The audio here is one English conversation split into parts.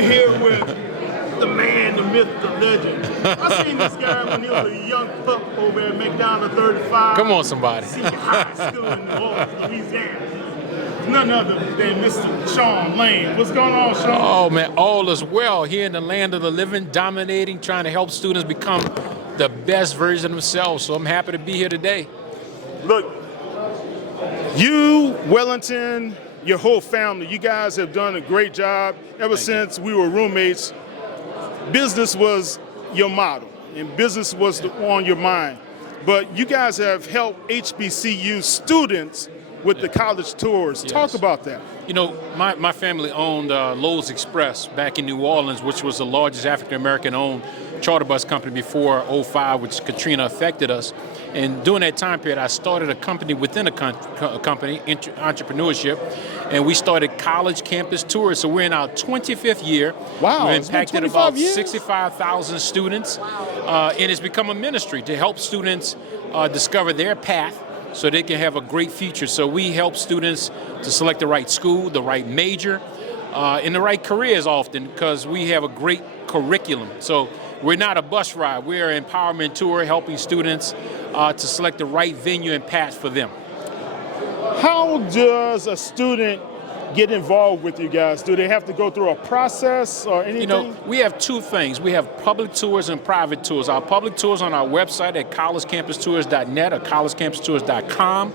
We're here with the man, the myth, the legend. I seen this guy when he was a young pup over at McDonogh 35. Come on, somebody. Senior high school in New Orleans, Louisiana. None other than Mr. Shaun Lain. What's going on, Shaun? Oh, man, all is well here in the land of the living, dominating, trying to help students become the best version of themselves. So I'm happy to be here today. Look, you, Wellington, your whole family, you guys have done a great job ever since we were roommates. Business was your motto, and business was on your mind. But you guys have helped HBCU students with the college tours. Yes. Talk about that. You know, my family owned Lowe's Express back in New Orleans, which was the largest African-American owned charter bus company before '05, which Katrina affected us. And during that time period, I started a company within a company, entrepreneurship, and we started college campus tours. So we're in our 25th year. Wow, We've it's been impacted 25 about years? 65,000 students, and it's become a ministry to help students discover their path so they can have a great future. So we help students to select the right school, the right major, and the right careers often, because we have a great curriculum. So we're not a bus ride. We're an empowerment tour helping students to select the right venue and path for them. How does a student get involved with you guys? Do they have to go through a process or anything? You know, we have two things. We have public tours and private tours. Our public tours on our website at collegecampustours.net or collegecampustours.com.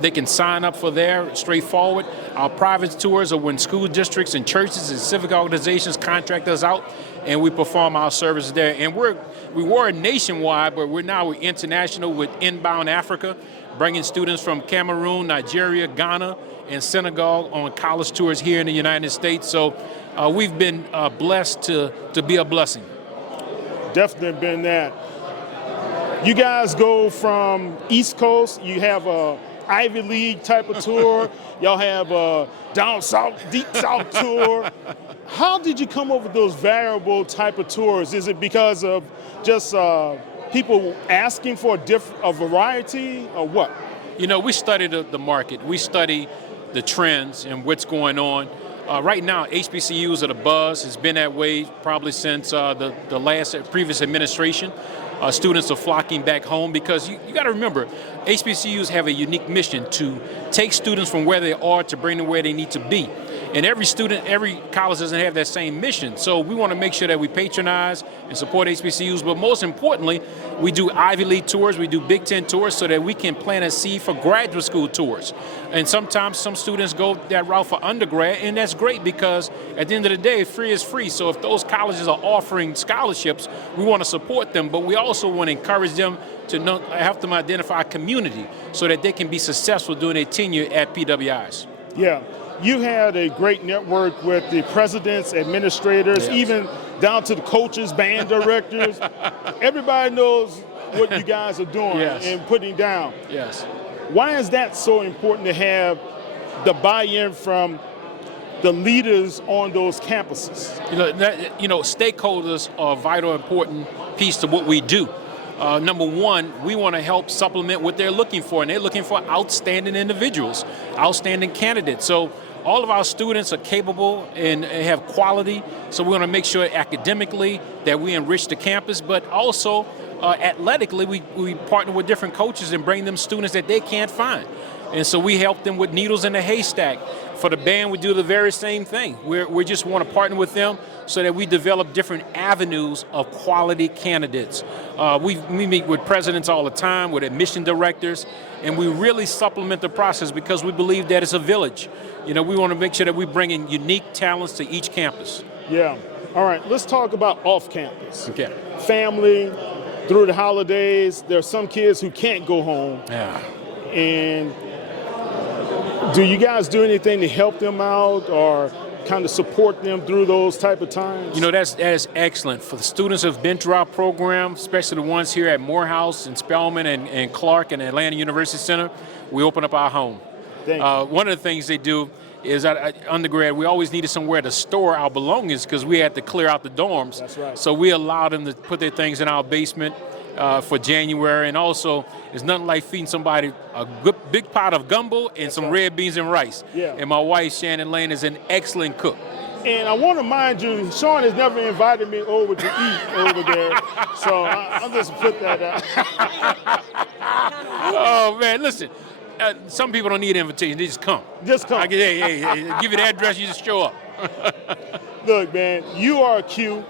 They can sign up for there, straightforward. Our private tours are when school districts and churches and civic organizations contract us out, and we perform our services there. And we were nationwide, but we're international with Inbound Africa, bringing students from Cameroon, Nigeria, Ghana, and Senegal on college tours here in the United States. So we've been blessed to be a blessing. Definitely been that. You guys go from East Coast, you have a Ivy League type of tour, y'all have a down south, deep south tour. How did you come up with those variable type of tours? Is it because of just people asking for a variety, or what? You know, we study the market. We study the trends and what's going on. Right now, HBCUs are the buzz. It's been that way probably since the previous administration. Students are flocking back home because you got to remember, HBCUs have a unique mission to take students from where they are to bring them where they need to be. And every college doesn't have that same mission. So we want to make sure that we patronize and support HBCUs, but most importantly, we do Ivy League tours, we do Big Ten tours so that we can plant a seed for graduate school tours. And sometimes some students go that route for undergrad, and that's great because at the end of the day, free is free. So if those colleges are offering scholarships, we want to support them, but we also want to encourage them to help them identify a community so that they can be successful during their tenure at PWIs. Yeah. You had a great network with the presidents, administrators, Yes. even down to the coaches, band directors. Everybody knows what you guys are doing Yes. and putting down. Yes. Why is that so important to have the buy-in from the leaders on those campuses? Stakeholders are a vital, important piece to what we do. Number one, we want to help supplement what they're looking for, and they're looking for outstanding individuals, outstanding candidates. So all of our students are capable and have quality, so we want to make sure academically that we enrich the campus, but also athletically we partner with different coaches and bring them students that they can't find. And so we help them with needles in the haystack. For the band, we do the very same thing. We just want to partner with them so that we develop different avenues of quality candidates. We meet with presidents all the time, with admission directors, and we really supplement the process because we believe that it's a village. You know, we want to make sure that we bring in unique talents to each campus. Yeah. All right, let's talk about off campus. Okay. Family, through the holidays, there are some kids who can't go home. Yeah. And do you guys do anything to help them out or kind of support them through those type of times? You know, that is excellent. For the students who have been through our program, especially the ones here at Morehouse and Spelman and Clark and Atlanta University Center, we open up our home. One of the things they do is at undergrad, we always needed somewhere to store our belongings because we had to clear out the dorms. That's right. So we allowed them to put their things in our basement, for January, and also it's nothing like feeding somebody a good big pot of gumbo and some red beans and rice. Yeah. And my wife, Shaun Lain, is an excellent cook. And I want to mind you, Shaun has never invited me over to eat over there, so I'll just put that out. Oh man, listen. Some people don't need an invitation; they just come. Just come. Hey, give you the address, you just show up. Look, man, you are a Q,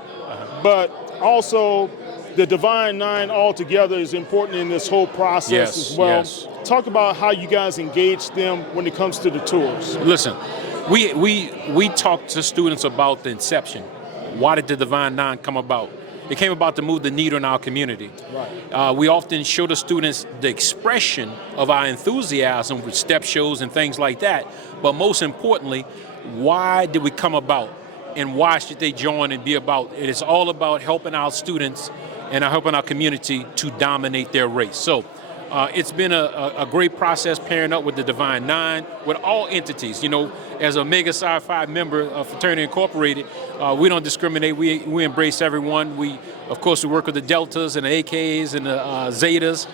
but also the Divine Nine altogether is important in this whole process as well. Yes. Talk about how you guys engage them when it comes to the tours. Listen, we talk to students about the inception. Why did the Divine Nine come about? It came about to move the needle in our community. Right. We often show the students the expression of our enthusiasm with step shows and things like that. But most importantly, why did we come about? And why should they join and be about? It is all about helping our students and helping our community to dominate their race. So it's been a great process pairing up with the Divine Nine, with all entities. You know, as a Omega Psi Phi member of Fraternity Incorporated, we don't discriminate. We embrace everyone. Of course, we work with the Deltas and the AKs and the Zetas,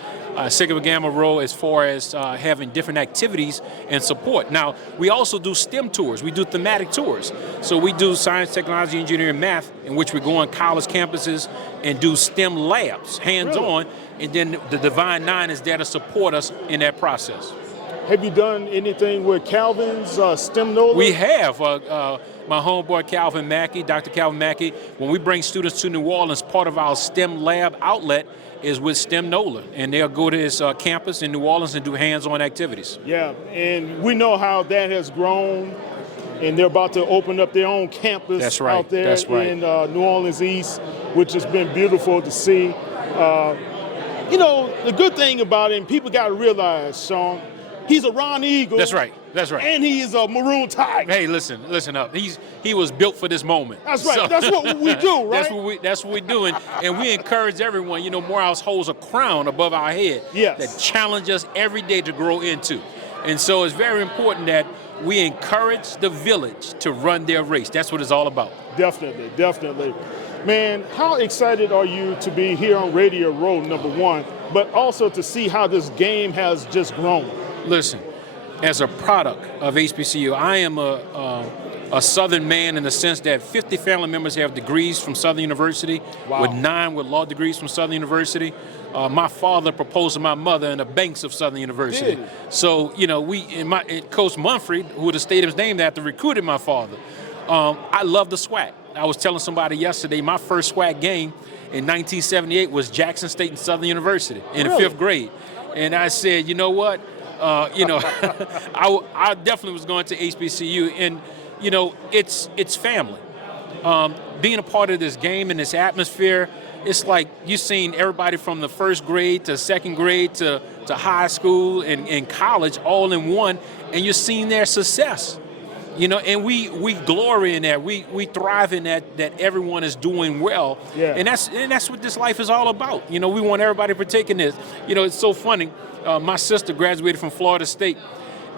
Sigma Gamma Rho, as far as having different activities and support. Now, we also do STEM tours. We do thematic tours. So we do science, technology, engineering, math, in which we go on college campuses and do STEM labs, hands-on, and then the Divine Nine is there to support us in that process. Have you done anything with Calvin's STEM NOLA? We have. My homeboy Calvin Mackey, Dr. Calvin Mackey, when we bring students to New Orleans, part of our STEM lab outlet is with STEM NOLA, and they'll go to his campus in New Orleans and do hands-on activities. Yeah, and we know how that has grown, and they're about to open up their own campus out there in New Orleans East, which has been beautiful to see. You know, the good thing about him, people got to realize, Shaun, he's a Ron Eagle. That's right. And he is a Maroon Tiger. Hey, listen up. He was built for this moment. That's right. So, that's what we do, right? That's what we do, and we encourage everyone. You know, Morehouse holds a crown above our head that challenges us every day to grow into. And so it's very important that we encourage the village to run their race. That's what it's all about. Definitely. Man, how excited are you to be here on Radio Row, number one, but also to see how this game has just grown? Listen, as a product of HBCU, I am a Southern man in the sense that 50 family members have degrees from Southern University, with 9 with law degrees from Southern University. My father proposed to my mother in the banks of Southern University. So, you know, Coach Munfrey, who the stadium's named after, recruited my father. I love the SWAC. I was telling somebody yesterday, my first SWAC game in 1978 was Jackson State and Southern University in the 5th grade. And I said, you know what? I definitely was going to HBCU, and you know, it's family. Being a part of this game and this atmosphere, it's like you've seen everybody from the 1st grade to 2nd grade to high school and college all in one, and you're seeing their success. You know, and we glory in that. We thrive in that everyone is doing well. Yeah. And that's what this life is all about. You know, we want everybody to partake in this. You know, it's so funny. My sister graduated from Florida State,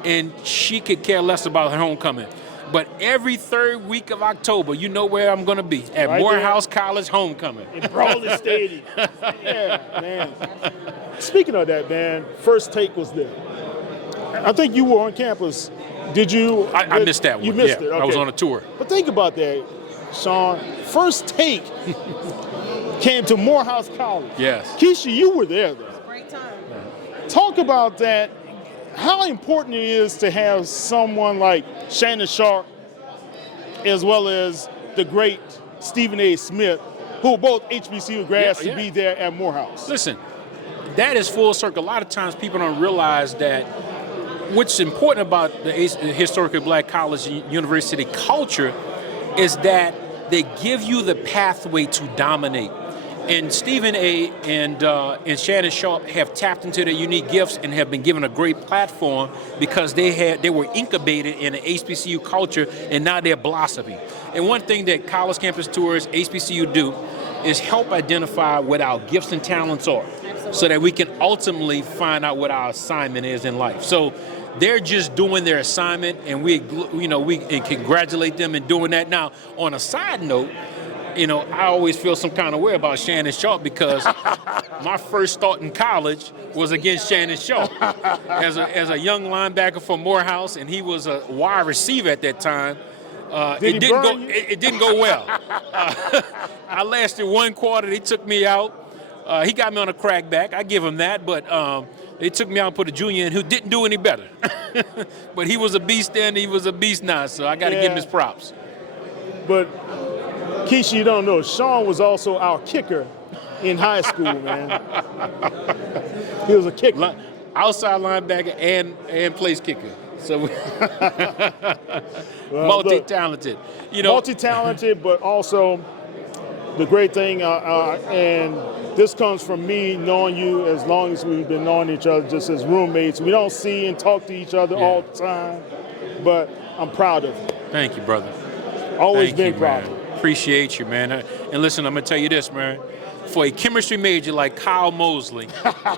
and she could care less about her homecoming. But every 3rd week of October, you know where I'm going to be, at Morehouse College homecoming. In Brawley Stadium. Yeah, man. Speaking of that, man, First Take was there. I think you were on campus. Did you? I missed that one. You missed it. Okay. I was on a tour. But think about that, Shaun. First Take came to Morehouse College. Yes. Keisha, you were there, though. Great time. Talk about that. How important it is to have someone like Shannon Sharp, as well as the great Stephen A. Smith, who are both HBCU grads, to be there at Morehouse. Listen, that is full circle. A lot of times people don't realize that what's important about the historically black college and university culture is that they give you the pathway to dominate. And Stephen A. and Shannon Sharp have tapped into their unique gifts and have been given a great platform because they were incubated in an HBCU culture, and now they're blossoming. And one thing that college campus tours, HBCU do, is help identify what our gifts and talents are, so that we can ultimately find out what our assignment is in life. So they're just doing their assignment, and we congratulate them in doing that. Now, on a side note, I always feel some kind of way about Shannon Sharp because my first thought in college was against Shannon Sharp as a young linebacker from Morehouse, and he was a wide receiver at that time. It didn't go well. I lasted 1 quarter. They took me out. He got me on a crackback. I give him that, but they took me out and put a junior in who didn't do any better. But he was a beast then. He was a beast now. So I got to give him his props. But Keisha, you don't know, Shaun was also our kicker in high school, man. He was a kicker. Outside linebacker and place kicker. So multi-talented. Multi-talented, but also the great thing, and this comes from me knowing you as long as we've been knowing each other, just as roommates. We don't see and talk to each other all the time, but I'm proud of you. Thank you, brother. Always been proud of you. Appreciate you, man. And listen, I'm going to tell you this, man. For a chemistry major like Kyle Mosley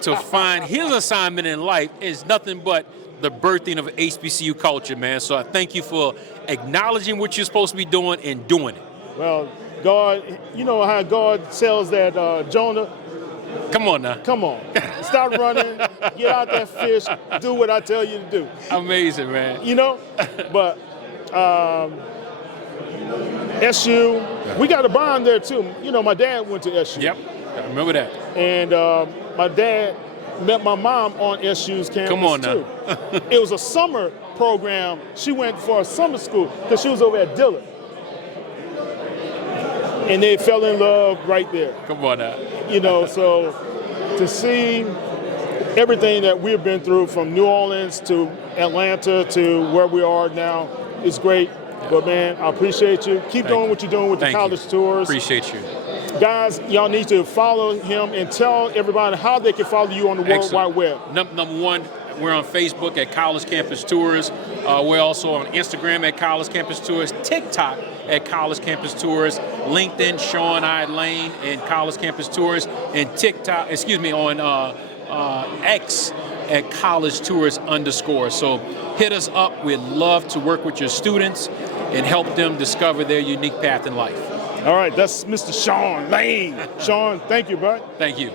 to find his assignment in life is nothing but the birthing of HBCU culture, man. So I thank you for acknowledging what you're supposed to be doing and doing it. Well, God, you know how God tells that Jonah, come on now. Come on. Stop running. Get out that fish. Do what I tell you to do. Amazing, man. But SU, we got a bond there too. My dad went to SU. Yep, I remember that. And my dad met my mom on SU's campus. Come on now. Too. It was a summer program. She went for a summer school because she was over at Dillard. And they fell in love right there. Come on now. So to see everything that we've been through from New Orleans to Atlanta to where we are now is great. But, man, I appreciate you. Keep doing what you're doing with the college tours. Appreciate you. Guys, y'all need to follow him and tell everybody how they can follow you on the World Wide Web. Number one, we're on Facebook at College Campus Tours. We're also on Instagram at College Campus Tours, TikTok at College Campus Tours, LinkedIn, Shaun Lain and College Campus Tours, and on X at College Tours _. So hit us up. We'd love to work with your students and help them discover their unique path in life. All right, that's Mr. Shaun Lain. Shaun, thank you, bud. Thank you.